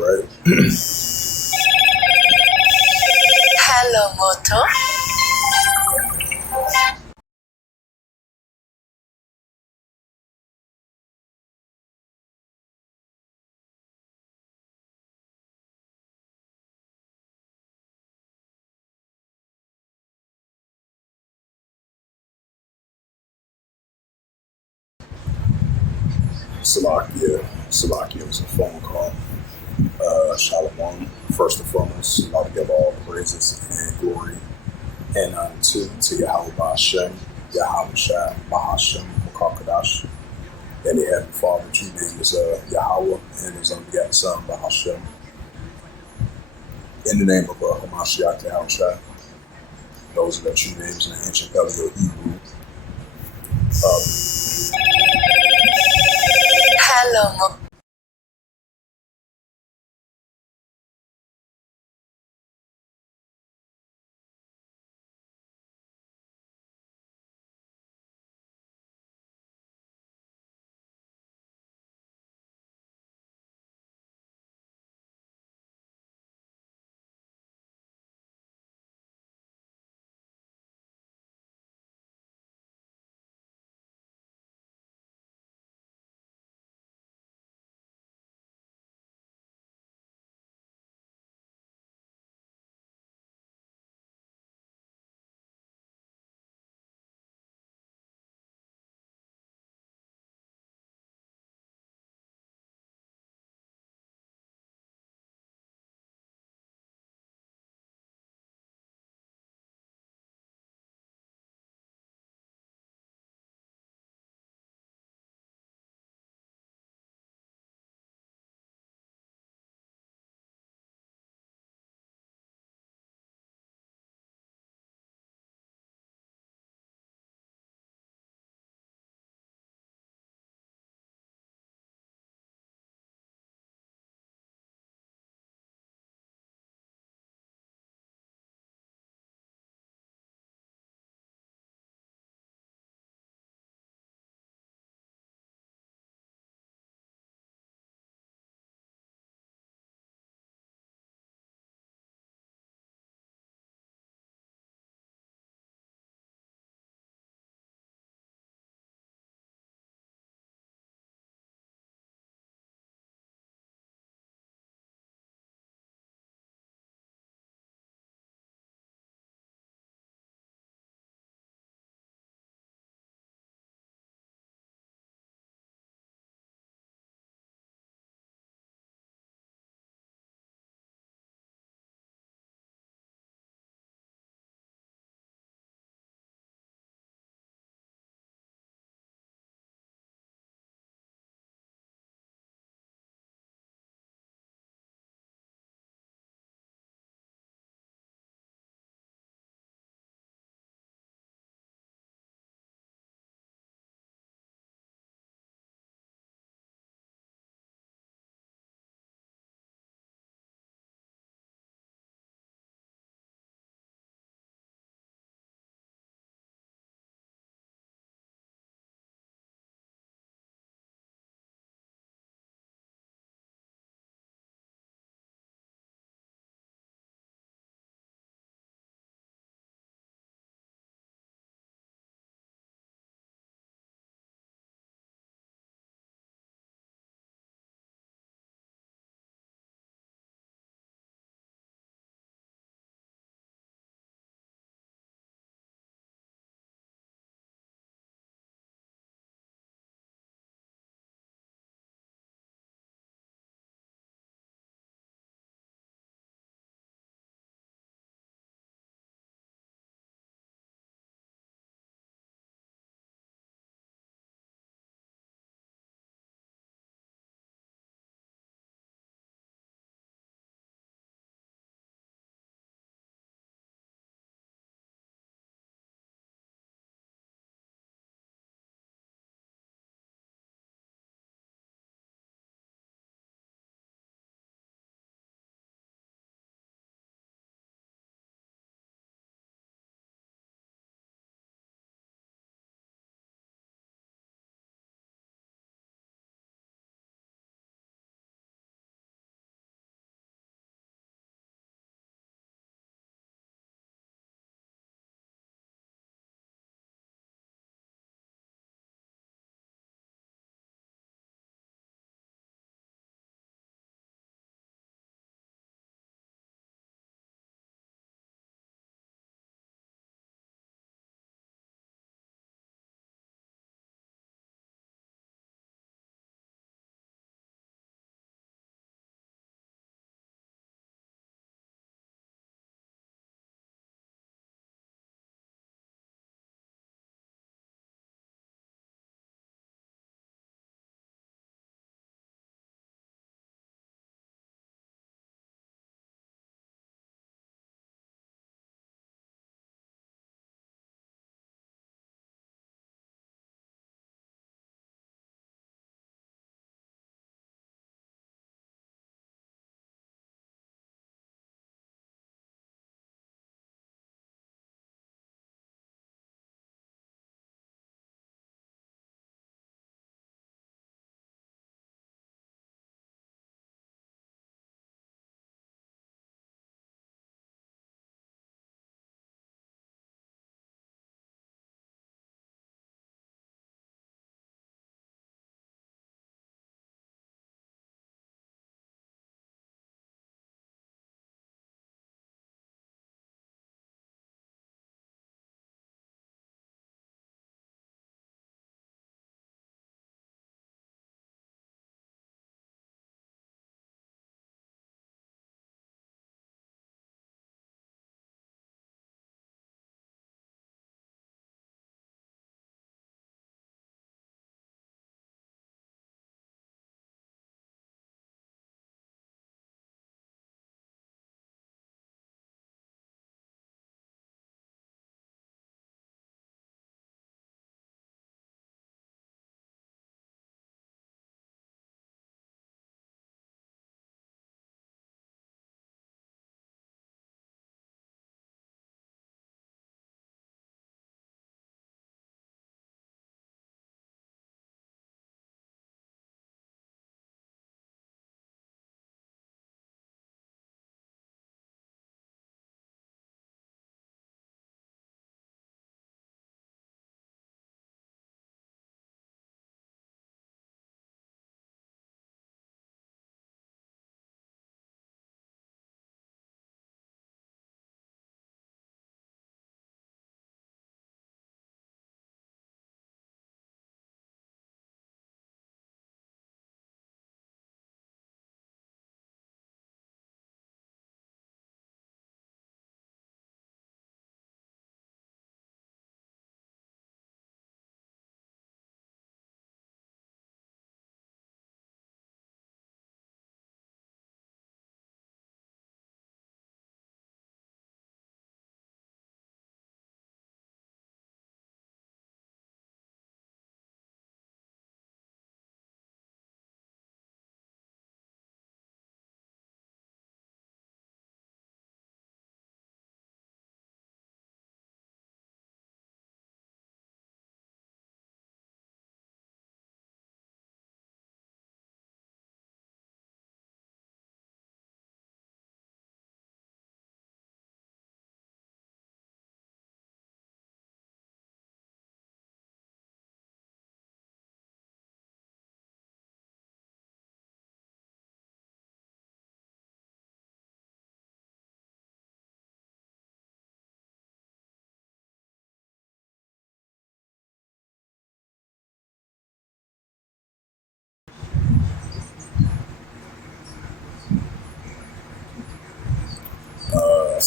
right? Hello, Moto. Salakia was a phone call. Shalom. First and foremost, I'll give all praises and glory and to Yahweh Hashem, Yahweh Shai, Bahashem, Makakadash. And the Heavenly Father, true name is Yahweh, and his unbegotten Son, Bahashem. In the name of Hamashiach Yahweh Shai. Those are the true names in the ancient Paleo Hebrew. Hello, Moto.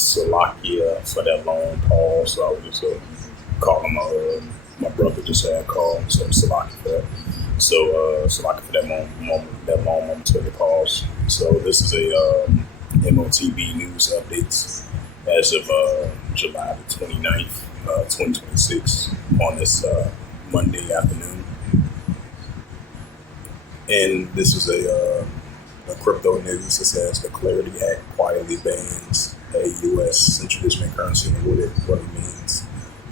Slovakia for that long pause. So I was just calling my brother just had called, so Slovakia for that. So Slovakia for that long momentary pause. So this is a M.O.T.B news updates as of July the 29th, 2026 on this Monday afternoon. And this is a crypto news that says the Clarity Act quietly bans a U.S. central digital currency and what it means.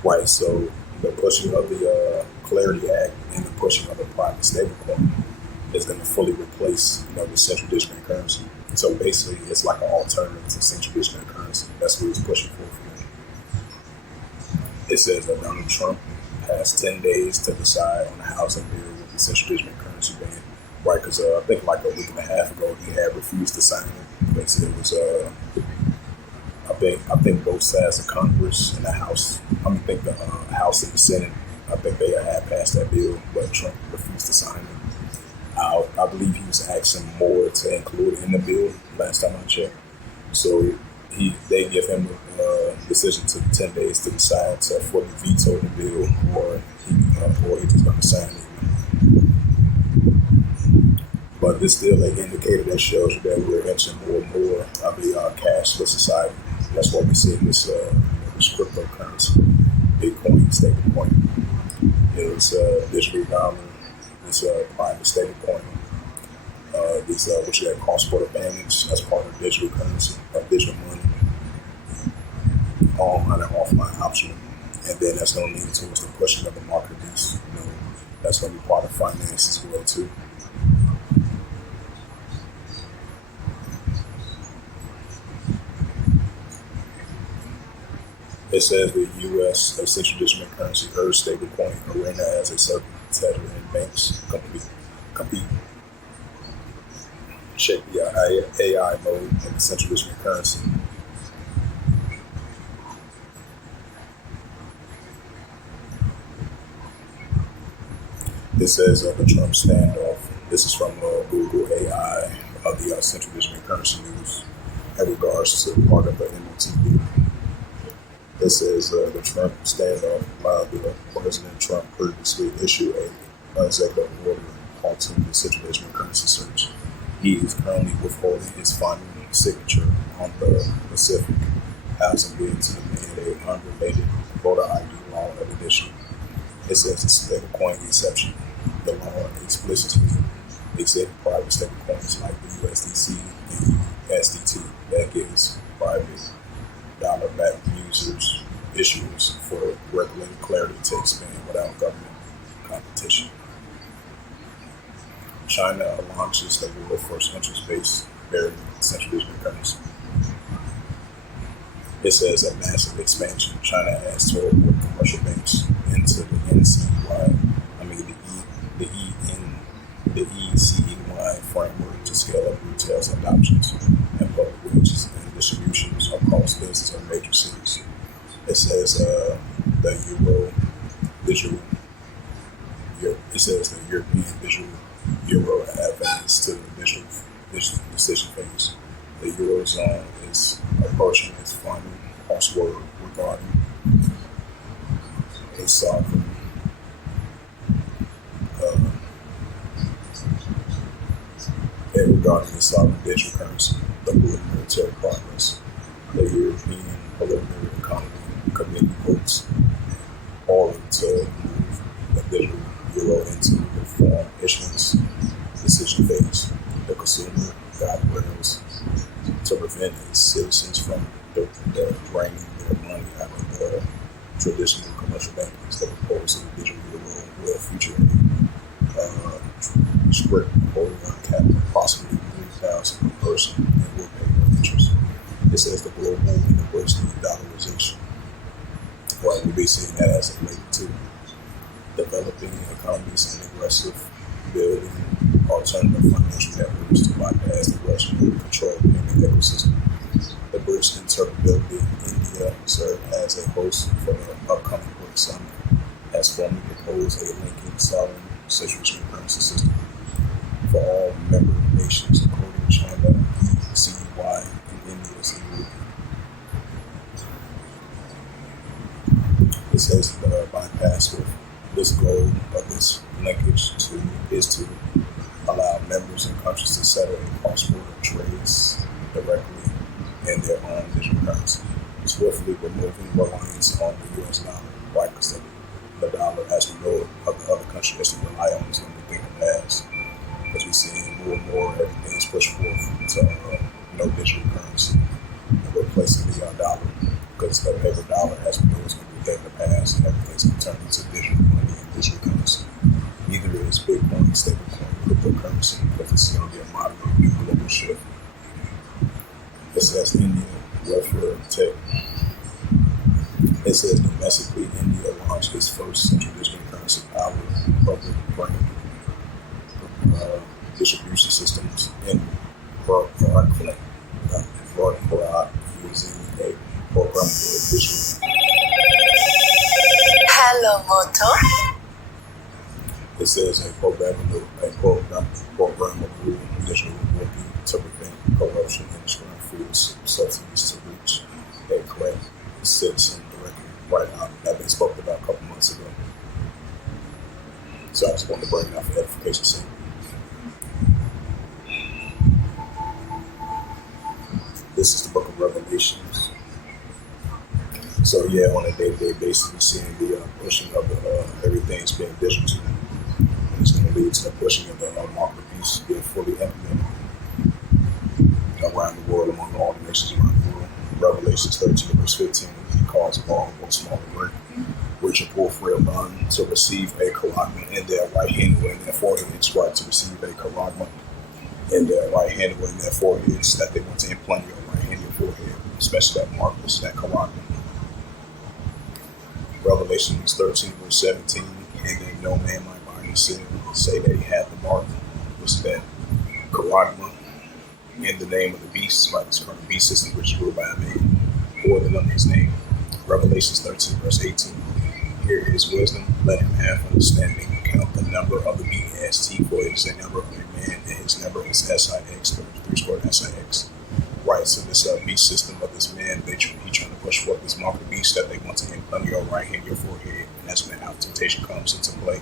Right, so the pushing of the Clarity Act and the pushing of the private stablecoin is going to fully replace, the central digital currency. So basically, it's like an alternative to central digital currency. That's what it's pushing for. It says that Donald Trump has 10 days to decide on the housing bill with the central digital currency ban. Right, because I think like a week and a half ago, he had refused to sign it. Basically, it was I think both sides of Congress and the House. I think the House and the Senate. I think they had passed that bill, but Trump refused to sign it. I believe he was asking more to include in the bill last time I checked. So they give him a decision to 10 days to decide to fully veto the bill, or he just going to sign it. But this still an indicator that shows you that we're entering more and more of a cashless society. That's what we see in this cryptocurrency, Bitcoin, stablecoin. It's digital dollar, it's private stablecoin. These what you have cross-border payments. That's part of digital currency, digital money, online and offline option. And then that's going to lead towards the pushing of the market beast. That's going to be part of finance as well too. It says the U.S. central digital currency urged stablecoin arena as a circuit and banks compete. Check the AI mode in the central digital currency. It says the Trump standoff. This is from Google AI of the central digital currency news in regards to part of the M.O.T.B. It says the Trump standoff while President Trump previously issued an executive order halting the central digital currency search. He is currently withholding his final signature on the Pacific housing bill to demand a unrelated voter ID law addition. It says it's a stablecoin exception. The law explicitly accepts private stablecoins like the USDC and SDT that gives private dollar-backed users issuers for regulated clarity to expand without government competition. China launches the world's first interest-based variable central digital currency. It says a massive expansion. China adds 12 more commercial banks into the the ECY framework to scale up retail's adoptions and public wages and distributions across business and major cities. It says the European digital euro advanced to the digital decision phase. The Eurozone is approaching its final crossword regarding its sovereign digital currency, the military progress. The European Parliamentary Economy Committee votes all to move the digital euro into the form issuance decision phase. The consumer guardrails to prevent its citizens from draining their money out of the traditional commercial banks that propose to the digital euro will feature strict holding cap of approximately 3,000 per person and will pay no interest. It says the global universal dollarization. Well, we'll be seeing that as a related to developing economies and aggressive building alternative financial networks to bypass the Russian controlled payment ecosystem. The British Interoperability India served as a host for the upcoming BRICS Summit, has formally proposed a linking sovereign central currency system for all member nations, including China, ECY, and India's EU. this has bypassed with this goal of this linkage is to allow members and countries to settle in cross-border trades directly in their own digital currency, swiftly removing reliance on the U.S. dollar. Right, because the dollar, as we know, of the other country has to rely on is going to be in the past. As we see more and more, everything is pushed forth to no digital currency and replacing the dollar, because the paper dollar, as we know, is going to be dead in the past, and everything's going to turn into digital money and digital currency. Neither is Bitcoin, stablecoin, cryptocurrency, because it's going to be a modern global shift. It says India, welfare tech. It says domestically, India launched its first central digital currency powered public brain distribution systems in Bharat, using a programmable digital. Hello, Moto. It says a programmable digital will be to prevent corruption and distributing food subsidies to reach a correct citizen directly right now. That been spoken about a couple months ago. So I just wanted to bring it out for edification's sake. This is the book of Revelations. So yeah, on a day-to-day basis, we're seeing the pushing of everything's being digital. And it's going to lead to the pushing of the mark of the beast being fully implemented around the world, among all the nations around the world. Revelations 13, verse 15, he calls all, both small and great, rich and poor, free or bond, to receive a charagma in their right hand or in their forehead. It's right to receive a charagma in their right hand or in their foreheads, that they want to implant your right hand in your forehead, especially that marcus, that charagma. Revelations 13, verse 17, and then no man might by any sin say that he had the mark, was that charagma in the name of the beast, like this current beast system which is ruled by a man, or the number of his name. Revelations 13, verse 18. Here is wisdom, let him have understanding. Count the number of the BST, for it is a number of a man, and his number is SIX, 3 SIX. Right, so this beast system of this man, he trying to push forth this mark of beast that they want to implant your right hand, your forehead, and that's when out temptation comes into play,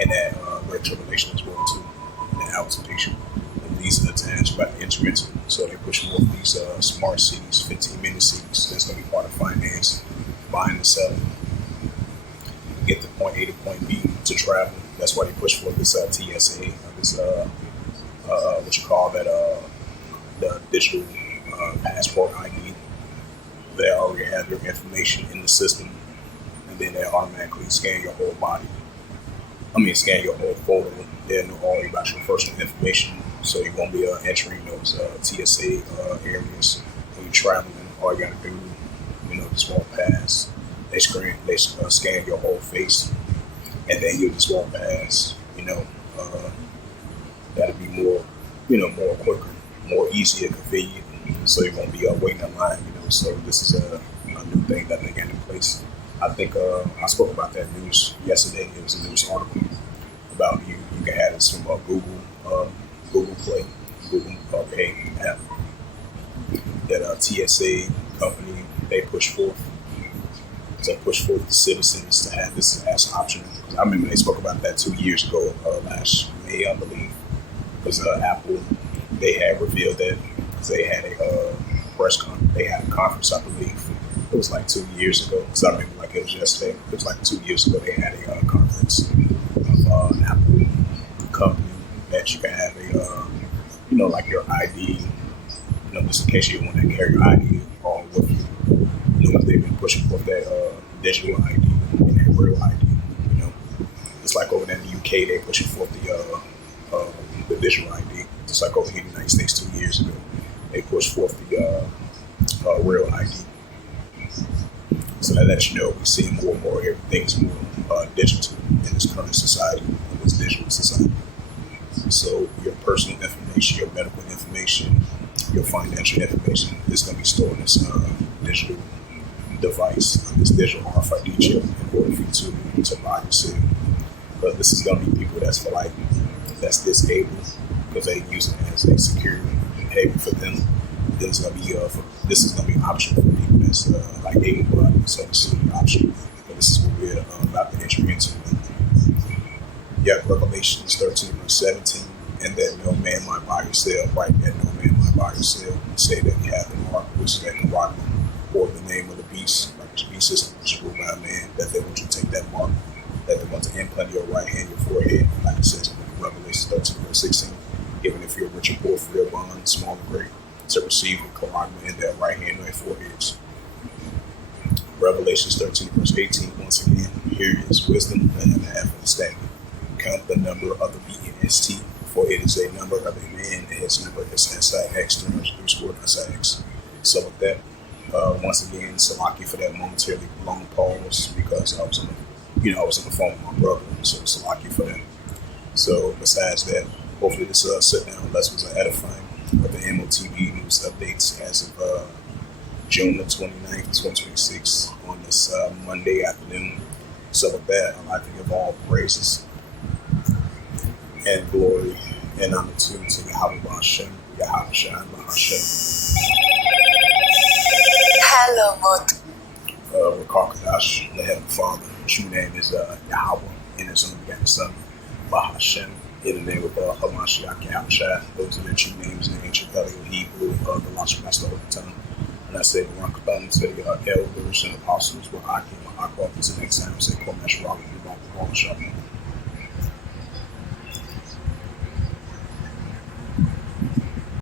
and that great tribulation as well too, and that out temptation. These are the times about to enter into. So they push more of these smart cities, 15-minute cities. That's going to be part of finance, buying and selling. Get to point A to point B to travel. That's why they push for this TSA, this what you call that, the digital passport ID. They already have your information in the system, and then they automatically scan your whole body. Scan your whole photo. They know all about your personal information. So you won't be entering those TSA areas when you're traveling. All you got to do, just walk past. They scan your whole face, and then you just walk past. That'll be more, more quicker, more easier, convenient. So you won't be waiting in line. So this is a new thing that they got in place. I think I spoke about that news yesterday. It was a news article about you can have this from Google Play, Google Pay app, that TSA company, they push forth the citizens to have this as an option. I remember they spoke about that 2 years ago, last May, I believe, because Apple, they had revealed that, because they had a they had a conference, I believe. It was like 2 years ago, because I remember like it was yesterday. It was like 2 years ago they had a conference of an Apple company that you can have like your ID, just in case you want to carry your ID along with you. Because they've been pushing for that digital ID and that real ID. It's like over there in the UK, they pushing for the digital ID. Just like over here in the United States 2 years ago, they pushed forth the real ID. So that lets you know we're seeing more and more, everything's more digital in this current society, in this digital society. So your personal information, your medical information, your financial information is going to be stored in this digital device, this digital RFID chip, in order for you to buy your SIM. But this is going to be people that's disabled, because they use it as a security haven for them. This is going to be an option for people that's like able-bodied, so this is an option for this is what we're about to enter into. You have Revelations 13 verse 17, and that no man might buy or sell, right? That no man might buy or sell, say that he hath the mark, which is that Quran, or the name of the beast, like the beast system, which is ruled by a man, that they want you to take that mark, that they want to implant your right hand, your forehead, like it says in Revelation 13 verse 16, even if you're rich or poor, free or bond, small or great, to receive the Quran in their right hand or their foreheads. Revelations 13 verse 18, once again, here is wisdom and have understanding. Count the number of the BNST, for it is a number of a man, and his number is SIX, 3 SIX. So with that, once again, Salaki for that momentarily long pause, because I was on the phone with my brother, so Salaki for that. So besides that, hopefully this sit down lesson was edifying. But the M.O.T.B news updates as of June the 29th, 2026 on this Monday afternoon. So with that, I'd like to give all praises and glory and honor to Yahweh Hashem, Yahweh Hashem. Hello, M.O.T.B. Rakakadash, the Heavenly Father. True name is Yahweh, and His only begotten Son, Bahashem, in the name of Hamashiach Yahushua. Those are the true names in ancient Paleo Hebrew, the Lashon Master of the tongue. And I say, Rakadam to the elders and apostles, where I came, I go up to the next time, I say, Komesh Rock, and Rock, Shalom.